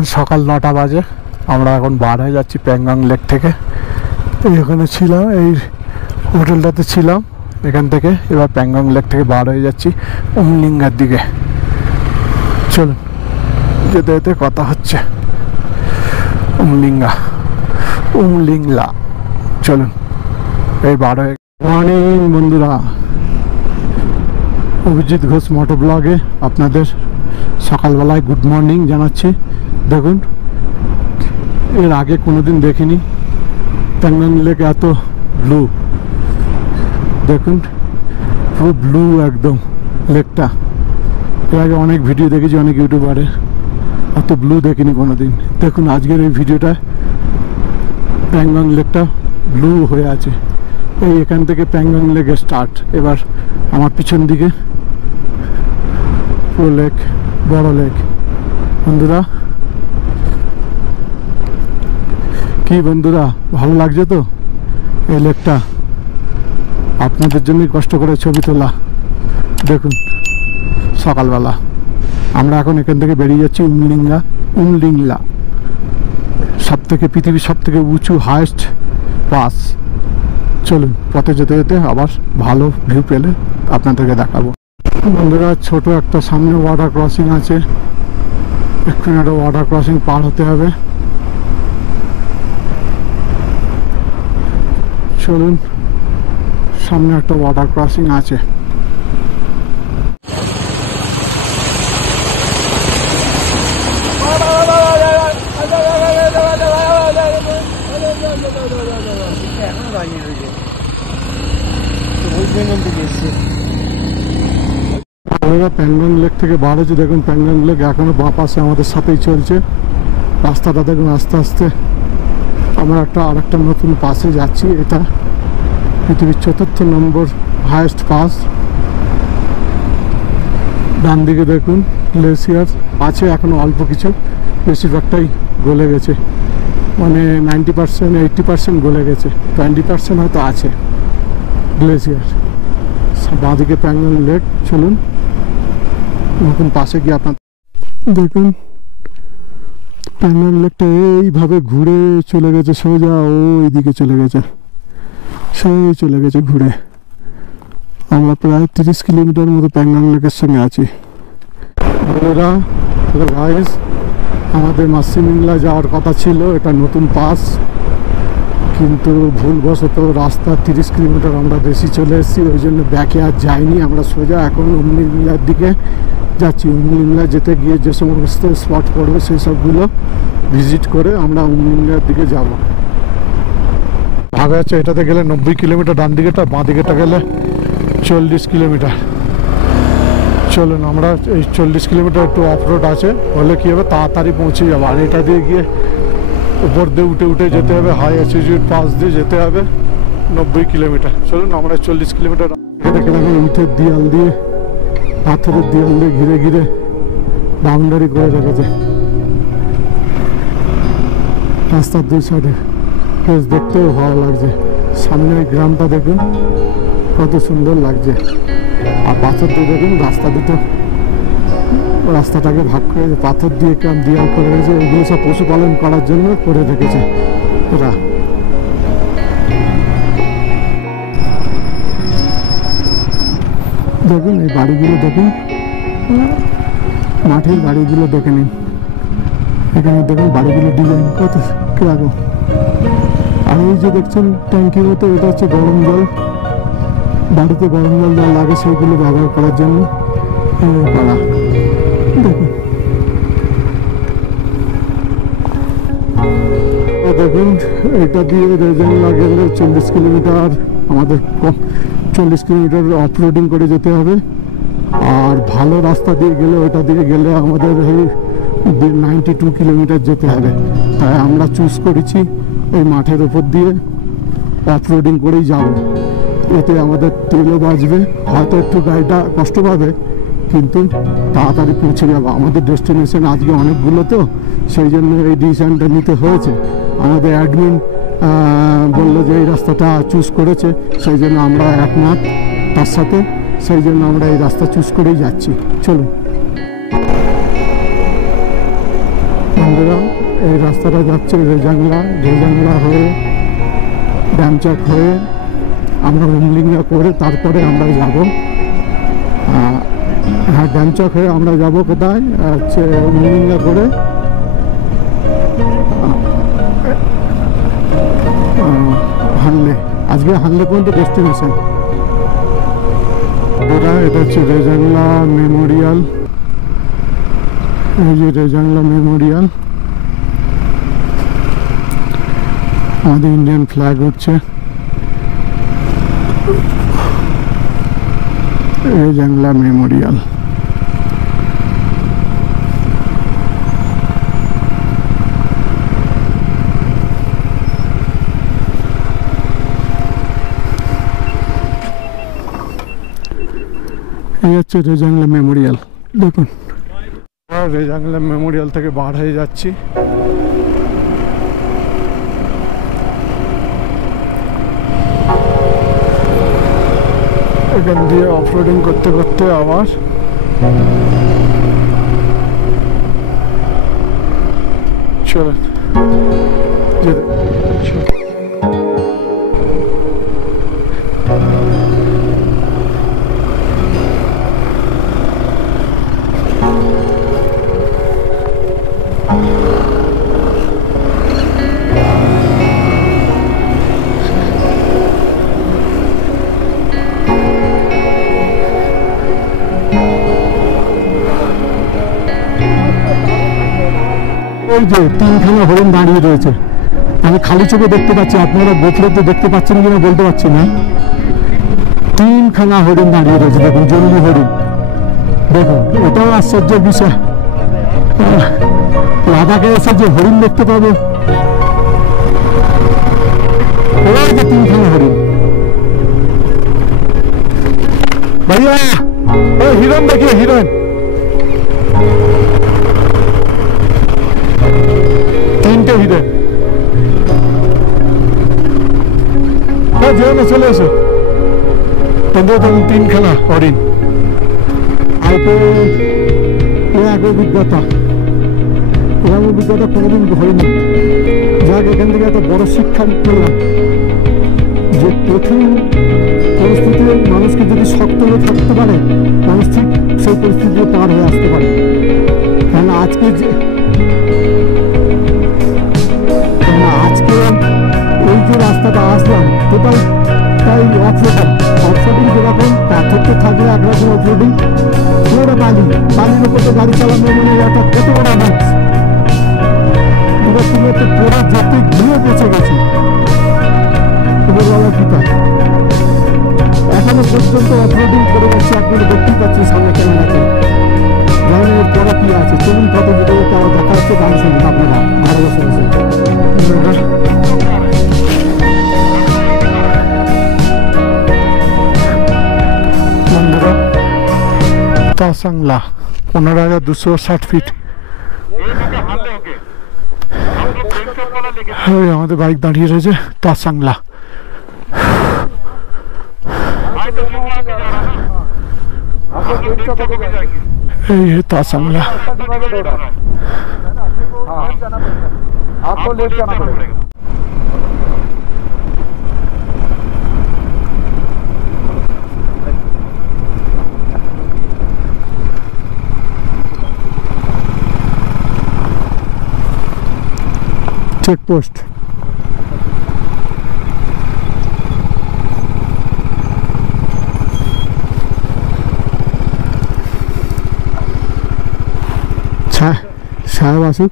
এখন সকাল 9টা বাজে। আমরা এখন বার হয়ে যাচ্ছি প্যাংগং লেক থেকে। এখানে ছিলাম, এই হোটেলটাতে ছিলাম, এখান থেকে এবার প্যাংগং লেক থেকে বার হয়ে যাচ্ছি উমলিঙ্গার দিকে। চলুন, যেতে যেতে কথা হচ্ছে। উমলিংলা, চলুন এই বার হয়ে। মর্নিং বন্ধুরা, অভিজিৎ ঘোষ মোটো ব্লগে আপনাদের সকালবেলায় গুড মর্নিং জানাচ্ছি। দেখুন, এর আগে কোনোদিন দেখিনি প্যাংগং লেক এত ব্লু। দেখুন পুরো ব্লু একদম লেকটা। এর আগে অনেক ভিডিও দেখেছি, অনেক ইউটিউবারে, এত ব্লু দেখিনি কোনোদিন। দেখুন আজকের এই ভিডিওটা প্যাংগং লেকটা ব্লু হয়ে আছে। এই এখান থেকে প্যাংগং লেকের স্টার্ট। এবার আমার পিছন দিকে পুরো লেক, বড় লেক। বন্ধুরা কি বন্ধুরা, ভালো লাগছে তো এই লেকটা? আপনাদের জন্যই কষ্ট করে ছবি তোলা। দেখুন সকালবেলা আমরা এখন এখান থেকে বেরিয়ে যাচ্ছি উমলিংলা, পৃথিবীর সব থেকে উঁচু হাইয়েস্ট পাস। চলুন পথে যেতে যেতে আবার ভালো ভিউ পেলে আপনাদেরকে দেখাবো। বন্ধুরা ছোট একটা সামনে ওয়াটার ক্রসিং আছে, এক্ষুনি একটা ওয়াটার ক্রসিং পার হতে হবে। চলুন, সামনে একটা ওয়াটার ক্রসিং আছে। প্যাংগং লেক থেকে বার হয়েছে। দেখুন প্যাংগং লেক এখনো বাঁ পাশে আমাদের সাথেই চলছে। রাস্তাটা দেখুন, আস্তে আস্তে আমরা আরেকটা নতুন পাসে যাচ্ছি। এটা পৃথিবীর 4র্থ নম্বর হাইয়েস্ট পাস। ডান দিকে দেখুন গ্লেসিয়ার আছে এখনো অল্প কিছু, বেশিরভাগটাই গলে গেছে, মানে 90% 80% গলে গেছে, 20% হয়তো আছে গ্লেসিয়ার। বাঁদিকে প্যাংগং লেক। চলুন নতুন পাশে গিয়ে আপনার দেখুন প্যাংগং লেকটা এইভাবে ঘুরে চলে গেছে সোজা ওই দিকে চলে গেছে, ঘুরে। আমরা প্রায় 30 কিলোমিটার মতো প্যাংগং লেকের সঙ্গে আছি। বন্ধুরা গাইস, আমাদের মাসিমিংলা যাওয়ার কথা ছিল, এটা নতুন পাস, কিন্তু ভুলবশত রাস্তা 30 কিলোমিটার আমরা বেশি চলে এসেছি, ওই জন্য ব্যাকে আর যাইনি। আমরা সোজা এখন উমলিংলার দিকে যাচ্ছি। উমলিংলা যেতে গিয়ে যে সমস্ত স্পট পড়বে সেই সবগুলো ভিজিট করে আমরা উমলিংলার দিকে যাব। ভাগ আছে, এটাতে গেলে 90 কিলোমিটার ডান দিকেটা, বাঁ দিকেটা গেলে 40 কিলোমিটার। চলুন আমরা এই 40 কিলোমিটার একটু অফ রোড আছে, হলে কী হবে তাড়াতাড়ি পৌঁছে যাবো। আর এটা দিয়ে গিয়ে উপর দিয়ে উঠে যেতে হবে, হাই অ্যালটিটিউড পাস দিয়ে যেতে হবে 90 কিলোমিটার। চলুন আমরা 40 কিলোমিটার ইটের দেয়াল দিয়ে, পাথরের দেয়াল দিয়ে ঘিরে ঘিরে বাউন্ডারি করে রেখেছে রাস্তার দুই সাইডে। বেশ দেখতেও ভালো লাগছে। সামনে ওই গ্রামটা দেখুন কত সুন্দর লাগছে। আর পাথর দিয়ে দেখুন রাস্তা দুটো, রাস্তাটাকে ভাগ করে পাথর দিয়ে দেয়াল করে রেখেছে। এগুলো সব পশুপালন করার জন্য করে রেখেছে ওরা। দেখুন এই বাড়িগুলো দেখুন, মাটির বাড়িগুলো দেখে নিন। এখানে দেখুন বাড়িগুলো ডিজাইন কত কিরকম। আর এই যে দেখছেন ট্যাঙ্কির মতো, এটা হচ্ছে গরম জল। বাড়িতে গরম জল যা লাগে সেইগুলো ব্যবহার করার জন্য করা। দেখুন দেখুন এটা দিয়ে রেজেন লাগে 40 কিলোমিটার, আমাদের 40 কিলোমিটার অফরোডিং করে যেতে হবে। আর ভালো রাস্তা দিয়ে গেলে, ওটা দিয়ে গেলে আমাদের এই 92 কিলোমিটার যেতে হবে। তাই আমরা চুজ করেছি এই মাঠের ওপর দিয়ে অফরোডিং করেই যাব। এতে আমাদের তেলও বাঁচবে, হয়তো একটু গাড়িটা কষ্ট পাবে, কিন্তু তাড়াতাড়ি পৌঁছে যাবো। আমাদের ডেস্টিনেশন আজকে অনেকগুলো, তো সেই জন্য এই ডিসিশনটা নিতে হয়েছে। আমাদের অ্যাডমিন বললো যে এই রাস্তাটা চুজ করেছে, সেই জন্য আমরা একমত তার সাথে, সেই জন্য আমরা এই রাস্তা চুজ করেই যাচ্ছি। চলুন বন্ধুরা এই রাস্তাটা যাচ্ছে রেজাংলা হয়ে ড্যামচক হয়ে আমরা উমলিঙ্গা করে তারপরে আমরা যাব। হ্যাঁ, ড্যামচক হয়ে আমরা যাব কোথায় হচ্ছে উমলিঙ্গা করে হানলে। আজকে হানলে পর্যন্ত ডেস্টিনেশন। এটা হচ্ছে রেজাংলা মেমোরিয়াল। এই যে রেজাংলা মেমোরিয়াল, আমাদের ইন্ডিয়ান ফ্ল্যাগ উঠছে। রেজাংলা মেমোরিয়াল। এই হচ্ছে রেজাংলা মেমোরিয়াল। দেখুন রেজাংলা মেমোরিয়াল থেকে বার হয়ে যাচ্ছি। এখান দিয়ে অফরোডিং করতে করতে আবার চলেন ওই যে তিনখানা হরিণ দাঁড়িয়ে রয়েছে, আমি খালি চোখে দেখতে পাচ্ছি, আপনারা গোফলোতে দেখতে পাচ্ছেন কিনা বলতে পারছি না। তিনখানা হরিণ দাঁড়িয়ে রয়েছে, দেখুন জঙ্গলি হরিণ। দেখুন এটাও আশ্চর্যের বিষয়, লাদাখে এসে যে হরিণ দেখতে পাবো। ওই যে তিনখানা হরিণ। ভাইয়া ওই হিরণ দেখিয়ে, হিরণ তিনটে হিরণ। যেও না, চলে এসো। তিনখানা হরিণ। এক অভিজ্ঞতা, এরকম অভিজ্ঞতা কোনোদিন হয়নি। যাক, এখান থেকে একটা বড় শিক্ষা পেলাম যে কঠিন পরিস্থিতিতে মানুষকে যদি শক্ত হয়ে থাকতে পারে, মানুষ ঠিক সেই পরিস্থিতিতে পার হয়ে আসতে পারে। কেন আজকে ওই যে রাস্তাটা আসলাম টোটাল তাই অফরোডিং যেরকম পাথরতে থাকলে একরকম অফরোডিং, পুরো বালির উপর তো গাড়ি চালানো মানে একটা কত বড় মাছ। এবার তুমি একটা পুরো যেতে গিয়ে বেঁচে গেছি বলার কৃপা। এখনো পর্যন্ত অফরোডিং করে যাচ্ছি, আপনারা দেখতেই পাচ্ছেন সামনে ক্যামেরাতে। জানেন এর পরে কি আছে, চলুন কত ভিডিও তারা দেখা হচ্ছে, গান শুনুন আপনারা ভালোবাসা বসে। বন্ধুরা তাসাংলা 15,260 ফিট। আমাদের বাইক দাঁড়িয়ে রয়েছে তাসাংলা। এই তাসাংলা। চেকপোস্ট। সাহেব আসুক।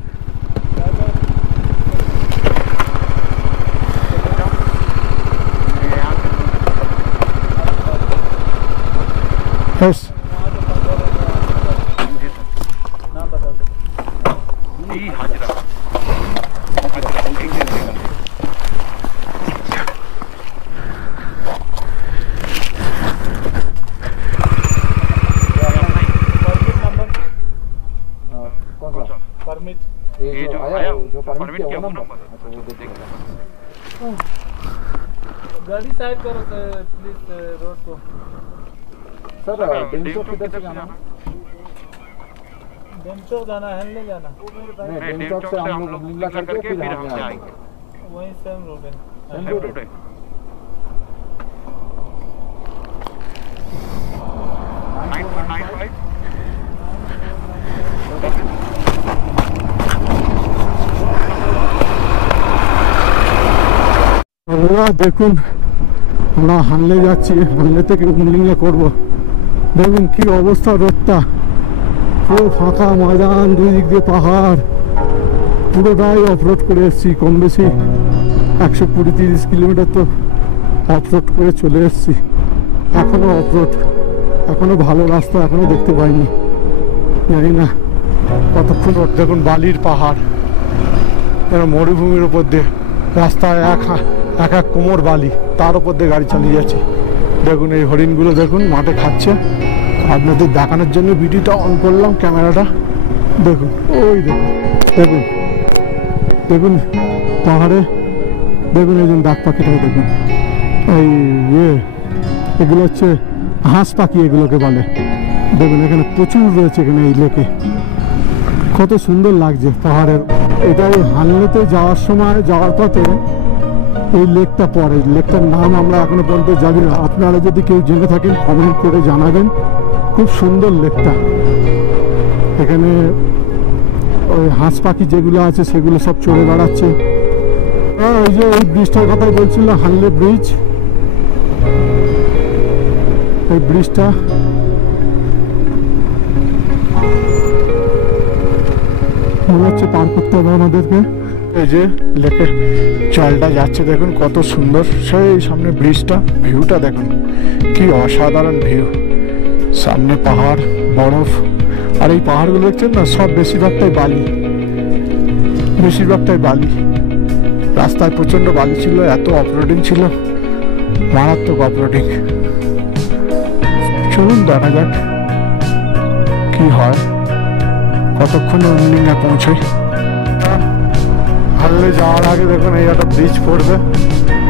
गाड़ी साइड करो प्लीज रोड को। सर डेमचौक किधर से जाना? डेमचौक जाना है नहीं जाना नहीं, डेमचौक से हम लोग लीला करके फिर हम जाएंगे। वहीं सेम रोड है सेम रोड है। দেখুন আমরা হানলে যাচ্ছি, হানলে থেকে উমলিঙ্গা করব। দেখুন কি অবস্থা, রোডটা পুরো ফাঁকা ময়দান, দুই দিক দিয়ে পাহাড়, পুরোটাই অফরোড করে এসেছি। কম বেশি 120-30 কিলোমিটার তো অফরোড করে চলে এসেছি। এখনো অফরোড, এখনো ভালো রাস্তা এখনো দেখতে পাইনি, জানি না কতক্ষণ। দেখুন বালির পাহাড়, মরুভূমির উপর দিয়ে রাস্তায় এক এক কোমর বালি, তার উপর দিয়ে গাড়ি চালিয়ে যাচ্ছে। দেখুন এই হরিণগুলো দেখুন মাঠে খাচ্ছে। আপনাদের দেখানোর জন্য ভিডিওটা অন করলাম ক্যামেরাটা। দেখুন ওই দেখুন দেখুন দেখুন পাহাড়ে, দেখুন এই জন্য ডাক পাখিটাও দেখুন। এই এগুলো হচ্ছে হাঁস পাখি, এগুলোকে বলে। দেখুন এখানে প্রচুর রয়েছে, এখানে এই লেকে কত সুন্দর লাগছে পাহাড়ের। এটা এই হানলেতে যাওয়ার সময়, যাওয়ার পথে এই লেকটা পড়ে। লেকটার নাম আমরা এখনো পর্যন্ত জানি না। আপনারা যদি কেউ জেনে থাকেন কমেন্ট করে জানাবেন। খুব সুন্দর লেকটা। এখানে ওই হাঁস পাখি যেগুলো আছে সেগুলো সব চড়ে বেড়াচ্ছে। ওই যে এই ব্রিজটার কথাই বলছিল, হানলে ব্রিজ। এই ব্রিজটা মনে হচ্ছে পার করতে হবে আমাদেরকে। এই যে লেকে জলটা যাচ্ছে, দেখুন কত সুন্দর। সেই সামনে ব্রিজটা, ভিউটা দেখুন কি অসাধারণ ভিউ। সামনে পাহাড়, বরফ, আর এই পাহাড়গুলো দেখছেন না, সব বেশিরভাগটাই বালি, বেশিরভাগটাই বালি। রাস্তায় প্রচন্ড বালি ছিল, এত অফরোডিং ছিল, মারাত্মক অফরোডিং। চলুন দেখা যাক কি হয়, কতক্ষণে উমলিঙ্গা পৌঁছাই। হানলে যাওয়ার আগে দেখুন এই একটা ব্রিজ পড়বে,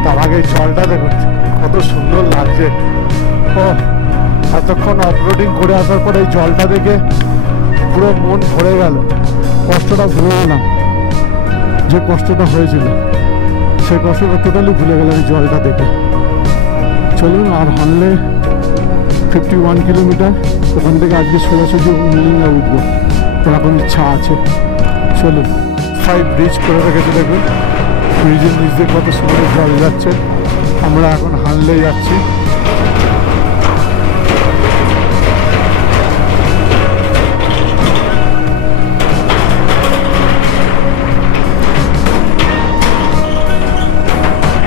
তার আগে এই জলটা দেখুন কত সুন্দর লাগছে। ও এতক্ষণ অফরোডিং করে আসার পরে এই জলটা দেখে পুরো মন ভরে গেল, কষ্টটা ভুলে গেলাম। যে কষ্টটা হয়েছিল সেই কষ্টটা টোটালি ভুলে গেলাম এই জলটা দেখে। চলুন, আর হানলে 51 কিলোমিটার, ওখান থেকে আজকে সোজাসুজি উমলিঙ্গা উঠবো, এরকম ইচ্ছা আছে। চলুন, ব্রিজ করে রেখেছে দেখুন, ব্রিজের নিচ দিয়ে কত সুন্দর জল যাচ্ছে। আমরা এখন হানলে যাচ্ছি।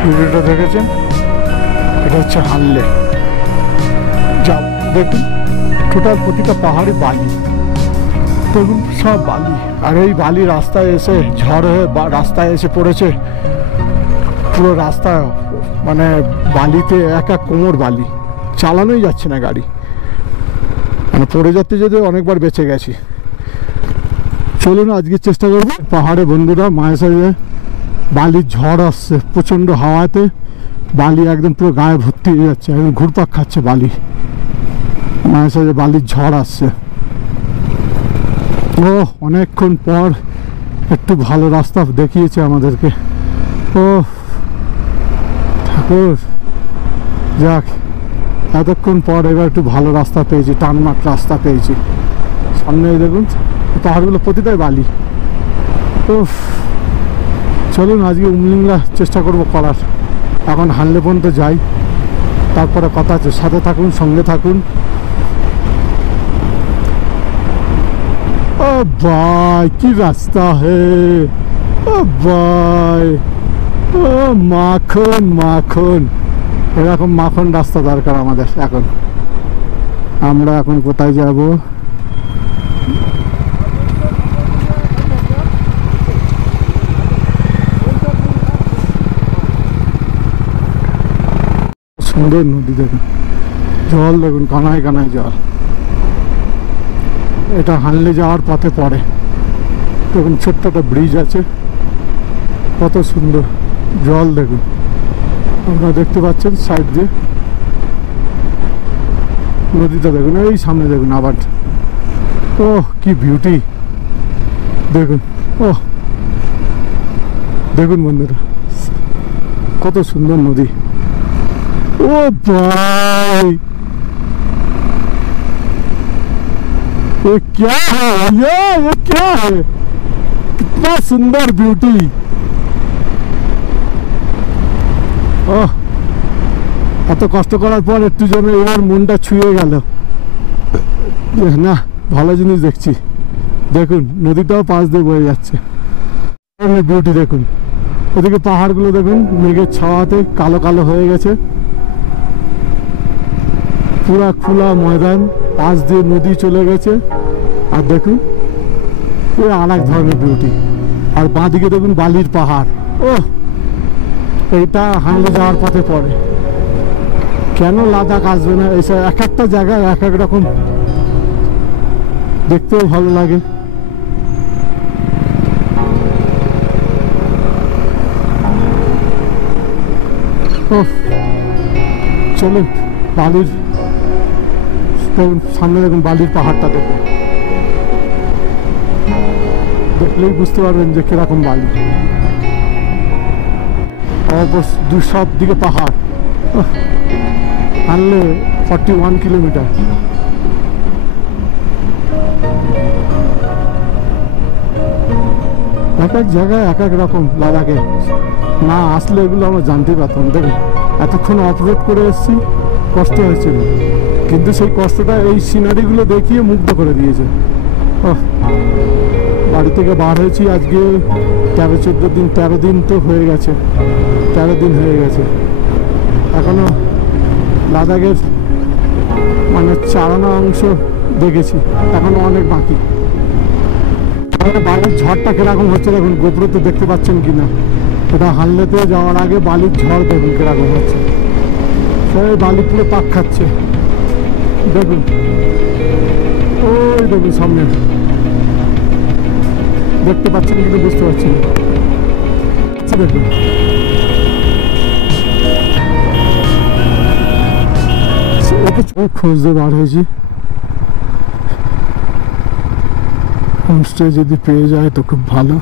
ভিডিওটা দেখেছেন, এটা হচ্ছে হানলে। যা দেখুন টোটাল প্রতিটা পাহাড়ে বালি, দেখুন সব বালি। আর এই বালি রাস্তায় এসে ঝড় হয়ে রাস্তায় এসে পড়েছে। পুরো রাস্তা মানে বালিতে এক এক কোমর বালি, চালানোই যাচ্ছে না গাড়ি, মানে পড়ে যেতে যেতে অনেকবার বেঁচে গেছি। চলুন আজকে চেষ্টা করবো। পাহাড়ে বন্ধুরা মায়ের সাথে বালির ঝড় আসছে, প্রচণ্ড হাওয়াতে বালি একদম পুরো গায়ে ভর্তি হয়ে যাচ্ছে, একদম ঘুরপাক খাচ্ছে বালি। মায়ের সাথে বালির ঝড় আসছে। ও অনেকক্ষণ পর একটু ভালো রাস্তা দেখিয়েছে আমাদেরকে। ও ঠাকুর, যাক এতক্ষণ পর এবার একটু ভালো রাস্তা পেয়েছি, টানমাট রাস্তা পেয়েছি। সামনে দেখুন পাহাড়গুলো প্রতিটাই বালি। ও চলুন আজকে উমলিঙ্গা চেষ্টা করব করার। এখন হানলে পর্যন্ত যাই, তারপরে কথা আছে। সাথে থাকুন, সঙ্গে থাকুন। ও ভাই কি রাস্তা হে, ও ভাই, ও মাখন মাখন, এরকম মাখন রাস্তা দরকার আমাদের। এখন আমরা এখন কোথায় যাব? সুন্দর নদী দেখুন, জল দেখুন কানায় কানায় জল। এটা হানলে যাওয়ার পথে পড়ে। দেখুন ছোট্ট একটা ব্রিজ আছে, কত সুন্দর জল দেখুন, আপনারা দেখতে পাচ্ছেন সাইড দিয়ে নদীটা দেখুন। এই সামনে দেখুন আবার, ও কি বিউটি। দেখুন, ও দেখুন বন্ধুরা, কত সুন্দর নদী। ও ভাই, ये क्या है ये क्या है, कितना सुंदर ब्यूटी। ओह, এত কষ্ট করার পর একটু যেন এবার মনটা ছুঁয়ে গেল। না, ভালো জিনিস দেখছি। দেখুন নদীটাও পাশ দিয়ে বয়ে যাচ্ছে, বিউটি দেখুন। ওদিকে পাহাড়গুলো দেখুন মেঘের ছাওয়াতে কালো কালো হয়ে গেছে। পুরা খোলা ময়দান, পাশ দিয়ে নদী চলে গেছে। আর দেখুন আর এক ধরনের বিউটি। আর বাঁদিকে দেখুন বালির পাহাড়। ও, এইটা হানলে যাওয়ার পথে পড়ে। কেন লাদাখ আসবে না? এইসব এক একটা জায়গায় এক এক রকম দেখতেও ভালো লাগে। চলুন বালির সামনে দেখুন, বালির পাহাড়টা দেখুন, দেখলেই বুঝতে পারবেন যে কিরকম বালি। সব দিকে পাহাড়। আনলে 41 কিলোমিটার। এক এক জায়গায় এক এক রকম। লাদাখে না আসলে এগুলো আমরা জানতে পারতাম। দেখুন এতক্ষণ অফরোড করে এসেছি, কষ্ট হয়েছিল, কিন্তু সেই কষ্টটা এই সিনারিগুলো দেখিয়ে মুগ্ধ করে দিয়েছে। বাড়ি থেকে বার হয়েছি আজকে 13-14 দিন, 13 দিন তো হয়ে গেছে, 13 দিন হয়ে গেছে। এখনো লাদাখের মানে চারানা অংশ দেখেছি, এখনো অনেক বাকি। বালির ঝড়টা কিরকম হচ্ছে দেখুন, গোপ্রোতে দেখতে পাচ্ছেন কিনা। এটা হানলেতে যাওয়ার আগে বালির ঝড় দেখুন কিরকম হচ্ছে। সবাই বালি পুরো পাক খাচ্ছে। দেখুন ওই দেখুন সামনে, দেখতে পাচ্ছেন কিন্তু বুঝতে পারছি না। দেখুন খোঁজ দিয়ে বার হয়েছি। হোমস্টে যদি পেয়ে যায় তো খুব ভালো।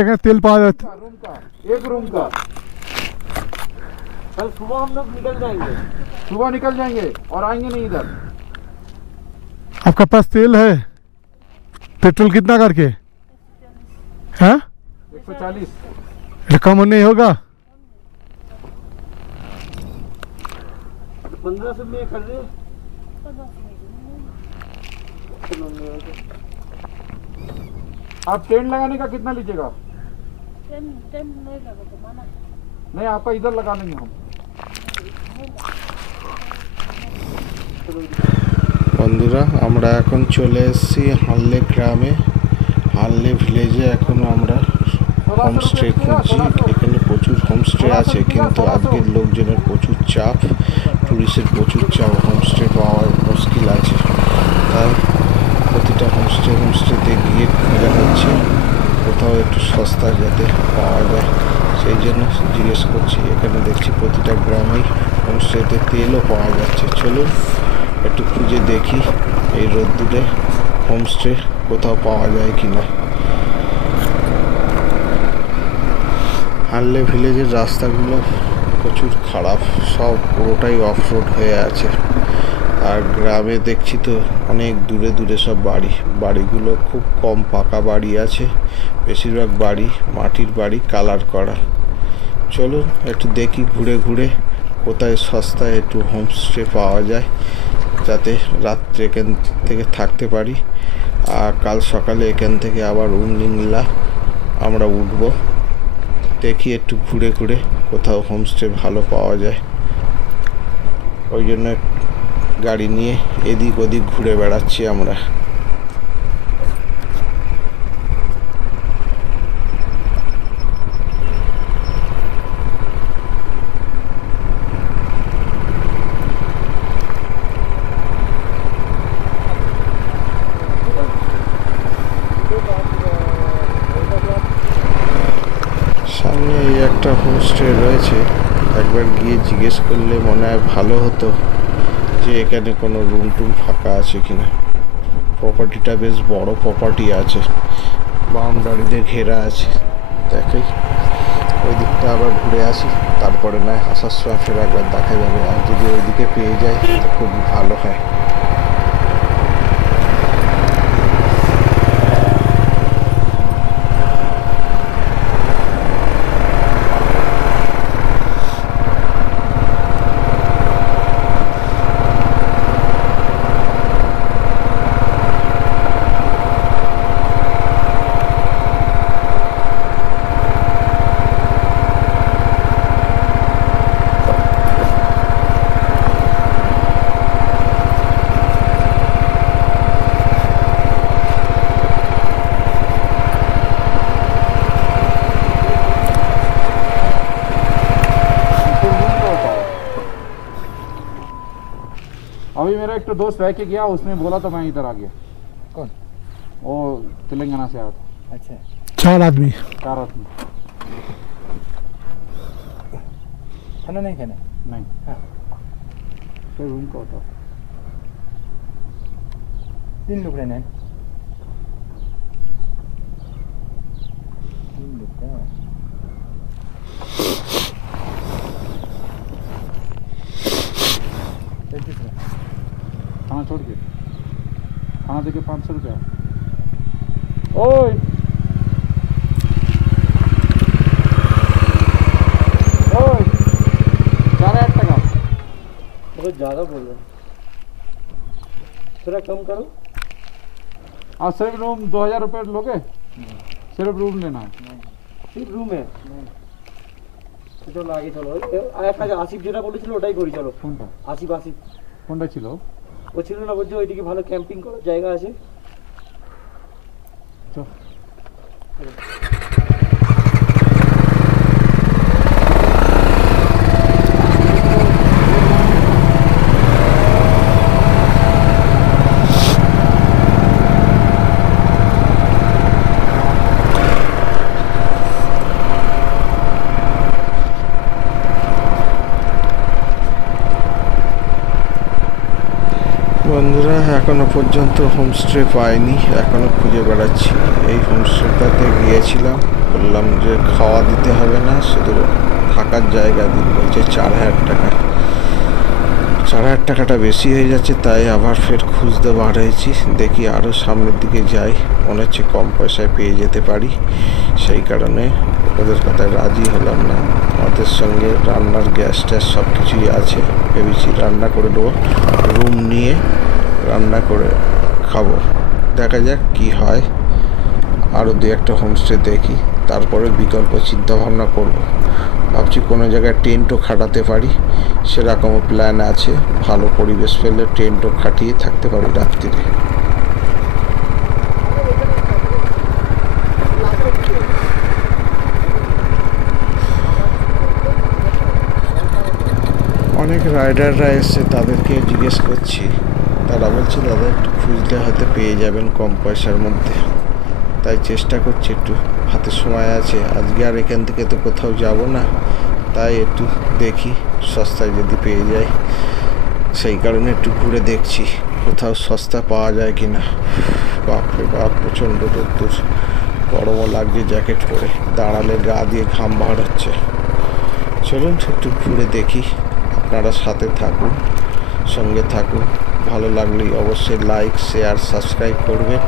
এখানে তেল পাওয়া যাচ্ছে। रूम का, एक रूम का। कल सुबह हम लोग निकल जाएंगे, सुबह निकल जाएंगे और आएंगे नहीं इधर। आपका पास तेल है? पेट्रोल कितना करके? हाँ 140। कम नहीं होगा? 1500 में कर दे। आप टेंट लगाने का कितना लीजिएगा? नहीं, आपका इधर लगा लेंगे हम। বন্ধুরা আমরা এখন চলে এসেছি হানলে গ্রামে, হানলে ভিলেজে। এখন আমরা হোমস্টে খুঁজছি। এখানে প্রচুর হোমস্টে আছে, কিন্তু আজকের লোকজনের প্রচুর চাপ, টুরিস্টের প্রচুর চাপ, হোমস্টে পাওয়া মুশকিল আছে। তাই প্রতিটা হোমস্টেতে গিয়ে খোঁজা হচ্ছে কোথাও একটু সস্তা যাতে পাওয়া যায়। সেই জন্য জিজ্ঞেস করছি। এখানে দেখছি প্রতিটা গ্রামেই হোমস্টেতে তেলও পাওয়া যাচ্ছে। চলুন একটু খুঁজে দেখি এই রোদ্দুরে হোমস্টে কোথাও পাওয়া যায় কিনা। হানলে ভিলেজের রাস্তাগুলো প্রচুর খারাপ, সব পুরোটাই অফ রোড হয়ে আছে। আর গ্রামে দেখছি তো অনেক দূরে দূরে সব বাড়িগুলো খুব কম পাকা বাড়ি আছে, বেশিরভাগ বাড়ি মাটির বাড়ি, কালার করা। চলুন একটু দেখি ঘুরে ঘুরে কোথায় সস্তায় একটু হোমস্টে পাওয়া যায়, যাতে রাত্রে এখান থেকে থাকতে পারি। আর কাল সকালে এখান থেকে আবার উমলিংলা আমরা উঠব। দেখি একটু ঘুরে ঘুরে কোথাও হোমস্টে ভালো পাওয়া যায়। ওই জন্য গাড়ি নিয়ে এদিক ওদিক ঘুরে বেড়াচ্ছি আমরা। একটা হোমস্টে রয়েছে, একবার গিয়ে জিজ্ঞেস করলে মনে হয় ভালো হতো যে এখানে কোনো রুম টুম ফাঁকা আছে কিনা। প্রপার্টিটা বেশ বড় প্রপার্টি আছে, বাউন্ডারিতে ঘেরা আছে। দেখাই ওই দিকটা আবার ঘুরে আসি, তারপরে নয় আসার সময় ফের একবার দেখা যাবে। আর যদি ওইদিকে পেয়ে যায় তো খুবই ভালো হয়। अभी मेरा एक तो दोस्त रह के गया, उसने बोला तो मैं इधर आ गया। कौन? वो तेलंगाना से आया था। अच्छा 4 आदमी। 4 आदमी। खाना नहीं खाना? नहीं। हाँ। तो रूम का होता 3 लोग रहना है। 3 लोग का खाना छोड़ के, खाना देके 500 रुपया। ओए ओए 4,000 टका बहुत ज़्यादा बोल रहे हो, थोड़ा कम करो। और सिर्फ रूम 2,000 रुपये लोगे? सिर्फ रूम लेना है? सिर्फ रूम है। চলো আগে চলো, এক কাজ আসিফ যেটা বলেছিল ওটাই করি। চলো কোনটা? আসিফ আসিফ কোনটা ছিল? ও ছিল না, বলছে ওইদিকে ভালো ক্যাম্পিং করার জায়গা আছে। চল। বন্ধুরা এখনো পর্যন্ত হোমস্টে পাইনি, এখনো খুঁজে বেড়াচ্ছি। এই হোমস্টেটাতে গিয়েছিলাম, বললাম যে খাওয়া দিতে হবে না, শুধু থাকার জায়গা দিন। বলছে 4,000 টাকা। 4,000 টাকাটা বেশি হয়ে যাচ্ছে, তাই আবার ফের খুঁজতে বার হয়েছি। দেখি আরও সামনের দিকে যাই, মনে হচ্ছে কম পয়সায় পেয়ে যেতে পারি। সেই কারণে ওদের কথায় রাজি হলাম না। আমাদের সঙ্গে রান্নার গ্যাস ট্যাস সব কিছুই আছে, ভেবেছি রান্না করে দেবো, রুম নিয়ে রান্না করে খাবো। দেখা যাক কি হয়। আরও 2-1টা হোমস্টে দেখি, তারপরে বিকল্প চিন্তা ভাবনা করব। ভাবছি কোনো জায়গায় টেন্টও খাটাতে পারি, সেরকমও প্ল্যান আছে। ভালো পরিবেশ পেলে টেন্টও খাটিয়ে থাকতে পারি রাত্রিরে। অনেক রাইডাররা এসে তাদেরকে জিজ্ঞেস করছি, তারা বলছে দাদা একটু খুঁজলে হয়তো পেয়ে যাবেন কম পয়সার মধ্যে। তাই চেষ্টা করছি, একটু হাতে সময় আছে আজকে, আর এখান থেকে তো কোথাও যাব না, তাই একটু দেখি সস্তায় যদি পেয়ে যায়। সেই কারণে একটু ঘুরে দেখছি কোথাও সস্তা পাওয়া যায় কি না। বাপরে বাপ, প্রচণ্ড রোদ্দুর, গরমও লাগছে জ্যাকেট পরে, দাঁড়ালে গা দিয়ে ঘাম বার হচ্ছে। চলুন একটু ঘুরে দেখি। আপনারা সাথে থাকুন, সঙ্গে থাকুন। ভালো লাগলেই অবশ্যই লাইক, শেয়ার, সাবস্ক্রাইব করবেন।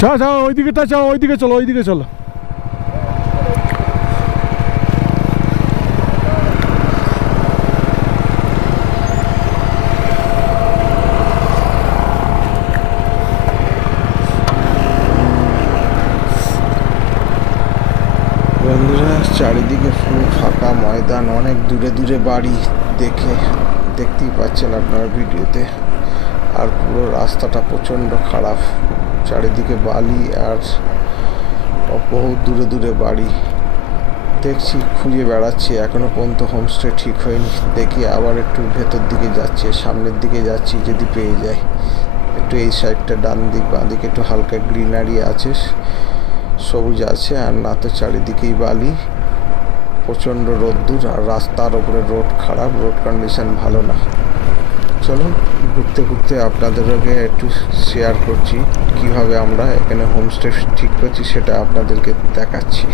যাও যাও ওইদিকে, তা যাও ওইদিকে চলো, ওইদিকে চলো। বন্ধুরা চারিদিকে ফুল ফাঁকা ময়দান, অনেক দূরে দূরে বাড়ি, দেখতেই পাচ্ছেন আপনারা ভিডিওতে। আর পুরো রাস্তাটা প্রচণ্ড খারাপ, চারিদিকে বালি আর বহু দূরে দূরে বাড়ি। দেখছি, খুঁজে বেড়াচ্ছি, এখনো পর্যন্ত হোমস্টে ঠিক হয়নি। দেখি আবার একটু ভেতর দিকে যাচ্ছি, সামনের দিকে যাচ্ছি, যদি পেয়ে যাই। একটু এই সাইডটা ডান দিক বাঁ দিকে একটু হালকা গ্রিনারি আছে, সবুজ আছে, আর না তো চারিদিকেই বালি, প্রচণ্ড রোদ্দুর, আর রাস্তার ওপরে রোড খারাপ, রোড কন্ডিশন ভালো না। চলুন ঘুরতে ঘুরতে আপনাদেরকে একটু শেয়ার করছি কিভাবে আমরা এখানে হোমস্টে ঠিক করছি, সেটা আপনাদেরকে দেখাচ্ছি।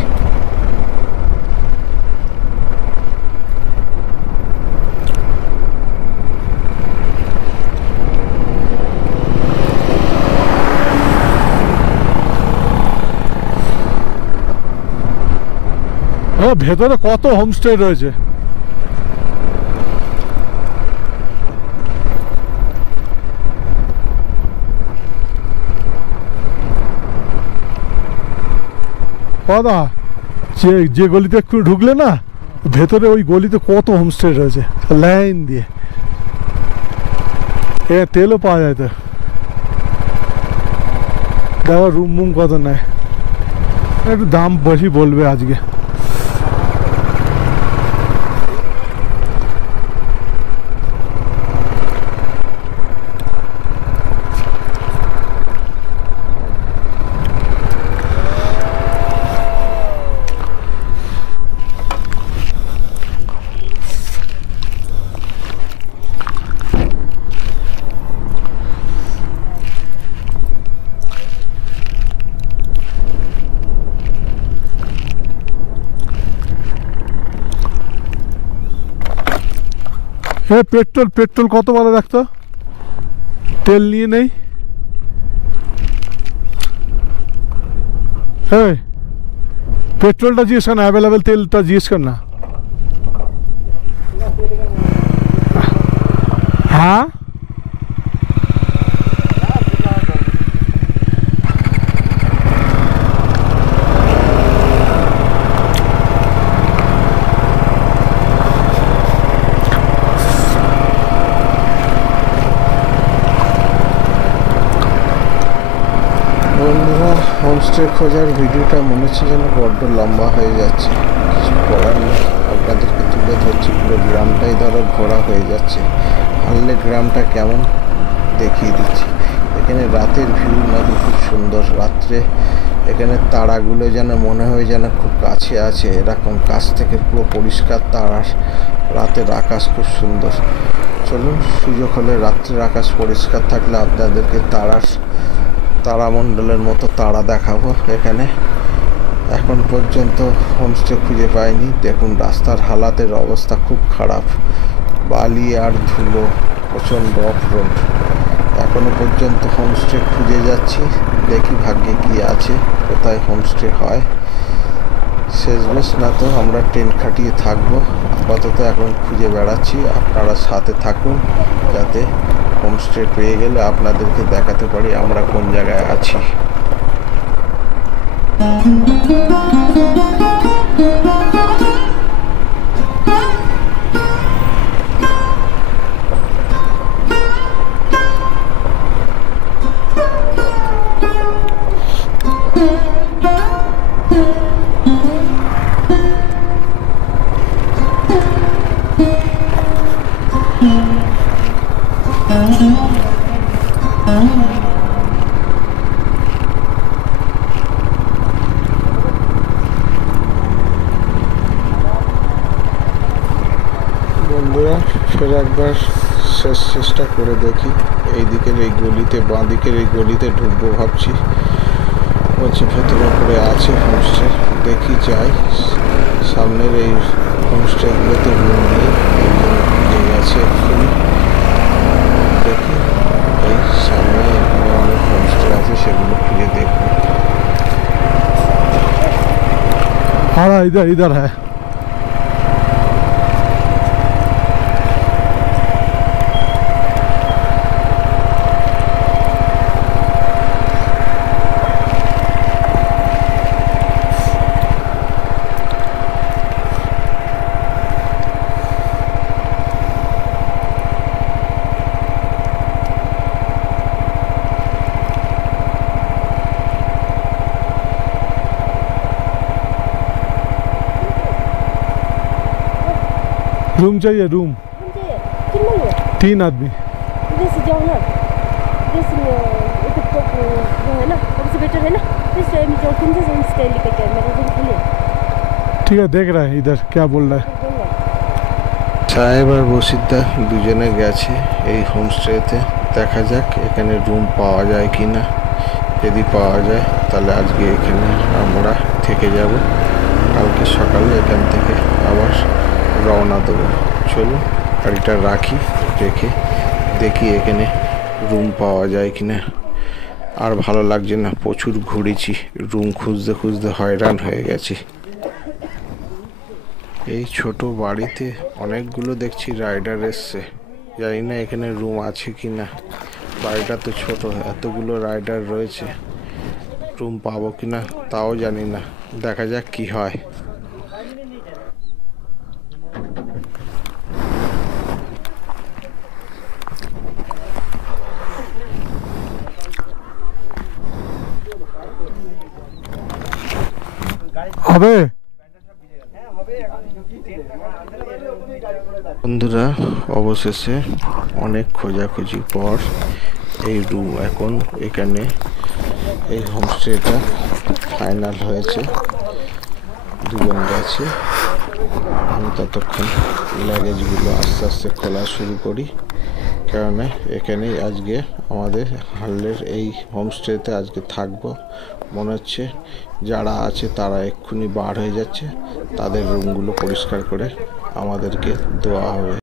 ভেতরে কত হোমস্টে রয়েছে। দাদা, যে গলিতে একটু ঢুকলে না, ভেতরে ওই গলিতে কত হোমস্টে রয়েছে লাইন দিয়ে। তেলও পাওয়া যায় তো। দেখো রুম মুম কত নেয়, একটু দাম বেশি বলবে আজকে। হ্যাঁ, পেট্রোল কত বলে দেখতো, তেল নিয়ে নেই। হ্যাঁ, পেট্রোলটা জিজ্ঞেস কর না, অ্যাভেলেবেল তেলটা জিজ্ঞেস কর না। হ্যাঁ, বন্ধুরা, হোমস্টে খোঁজার ভিডিওটা মনে হচ্ছে যেন বড্ড লম্বা হয়ে যাচ্ছে, কিছু করার নেই। আপনাদেরকে তুলে ধরছি, পুরো গ্রামটাই ধরো ঘোরা হয়ে যাচ্ছে। হারলে গ্রামটা কেমন দেখিয়ে দিচ্ছি। এখানে রাতের ভিউ নাকি খুব সুন্দর। রাত্রে এখানে তারাগুলো যেন মনে হয় যেন খুব কাছে আছে, এরকম কাছ থেকে পুরো পরিষ্কার তারা। রাতের আকাশ খুব সুন্দর। চলুন, সুযোগ হলে রাত্রের আকাশ পরিষ্কার থাকলে আপনাদেরকে তারামণ্ডলের মতো তারা দেখাবো। এখানে এখন পর্যন্ত হোমস্টে খুঁজে পাইনি। দেখুন রাস্তার হালাতের অবস্থা খুব খারাপ, বালি আর ধুলো, প্রচণ্ড অফ রোড। এখনো পর্যন্ত হোমস্টে খুঁজে যাচ্ছি, দেখি ভাগ্যে কি আছে, কোথায় হোমস্টে হয়। শেষমেশ না তো আমরা টেন্ট খাটিয়ে থাকবো। আপাতত এখন খুঁজে বেড়াচ্ছি, আপনারা সাথে থাকুন যাতে হোমস্টে পেয়ে গেলে আপনাদেরকে দেখাতে পারি আমরা কোন জায়গায় আছি। বন্ধুরা, ফের একবার শেষ চেষ্টা করে দেখি। এই দিকের এই গলিতে, বাঁ দিকের এই গলিতে ঢুকবো ভাবছি। বলছি ভেতরে করে আছে হোমস্টে, দেখি যাই। সামনের এই হোমস্টেগুলোতে রুম নেই, এই আছে ফুল। দেখি এই সামনে এখানে অনেক হোমস্টে আছে, সেগুলো খুঁজে দেখবো। हाँ इधर है। रूम चाहिए रूम मुझे कितना लोग 3 आदमी इधर से जाओ ना इधर से एक तो वो है ना सबसे बेटर है ना इस टाइम जो तुम से होम स्टे लेके गए मेरा रूम खुले ठीक है देख रहा है इधर क्या बोल रहा है সাহেব আর বসিরদা দুজনে গেছে এই হোমস্টেতে। দেখা যাক এখানে রুম পাওয়া যায় কি না। যদি পাওয়া যায় তাহলে আজকে এখানে আমরা থেকে যাব, কালকে সকালে এখান থেকে আবার রওনা দেবো। চলুন গাড়িটা রাখি, রেখে দেখি এখানে রুম পাওয়া যায় কি না। আর ভালো লাগছে না, প্রচুর ঘুরেছি, রুম খুঁজতে খুঁজতে হয়রান হয়ে গেছি। এই ছোট বাড়িতে অনেকগুলো দেখছি রাইডার এসছে, জানি না এখানে রুম আছে কি না। বাড়িটা তো ছোট, এতগুলো রাইডার রয়েছে, রুম পাবো কি না তাও জানি না। দেখা যাক কি হয়। হবে বন্ধুরা, অবশেষে অনেক খোঁজাখুঁজির পর এই রুম এখন এখানে এই হোমস্টেটা ফাইনাল হয়েছে। দুজন গেছে, আমি ততক্ষণ লাগেজগুলো আস্তে আস্তে খোলা শুরু করি, কেননা এখানেই আজকে আমাদের হালের এই হোমস্টেতে আজকে থাকবো। মনে হচ্ছে যারা আছে তারা এক্ষুনি বার হয়ে যাচ্ছে, তাদের রুমগুলো পরিষ্কার করে আমাদেরকে দেওয়া হবে।